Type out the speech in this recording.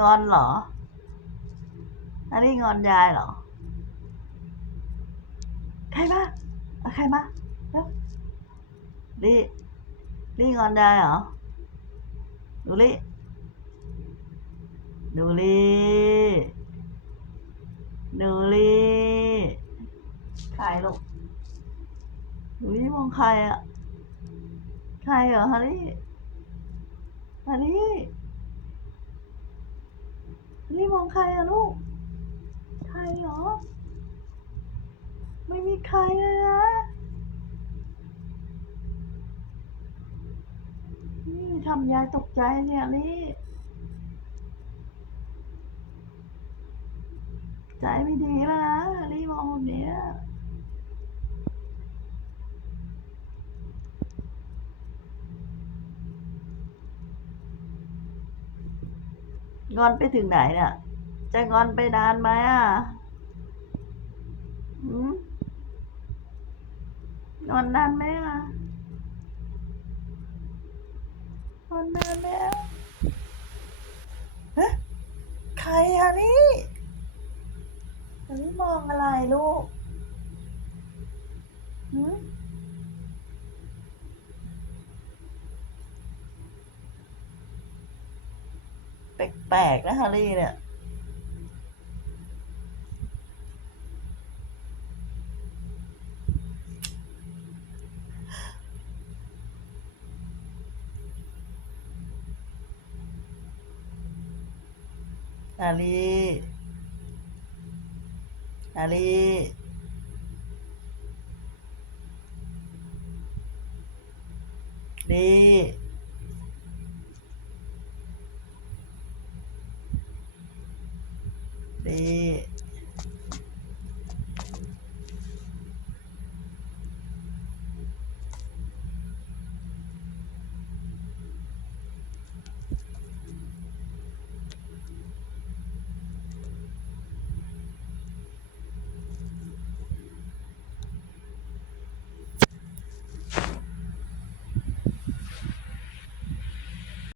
งอนเหรอ อันนี้งอนยายเหรอ ใครมาใครมาเร็วดิดิงอนยายเหรอ ดูลิดูลิดูลิใครลูกดูลิมองใครอะใครเหรอฮะนี่ฮะนี่่มองใครอะลูก ใครเหรอ ไม่มีใครเลยนะนี่ทำยายตกใจเนี่ยนี่ใจไม่ดีแล้วนะนี่มองแบบเนี้ งอนไปถึงไหนเนี่ยจะงอนไปนานไหมอะงอนนานไหมอะงอนนานแล้วฮะใครอะนี่นนี้มองอะไรลูกหื แปลกๆนะฮารี่เนี่ยนาลีนาลีดี ดี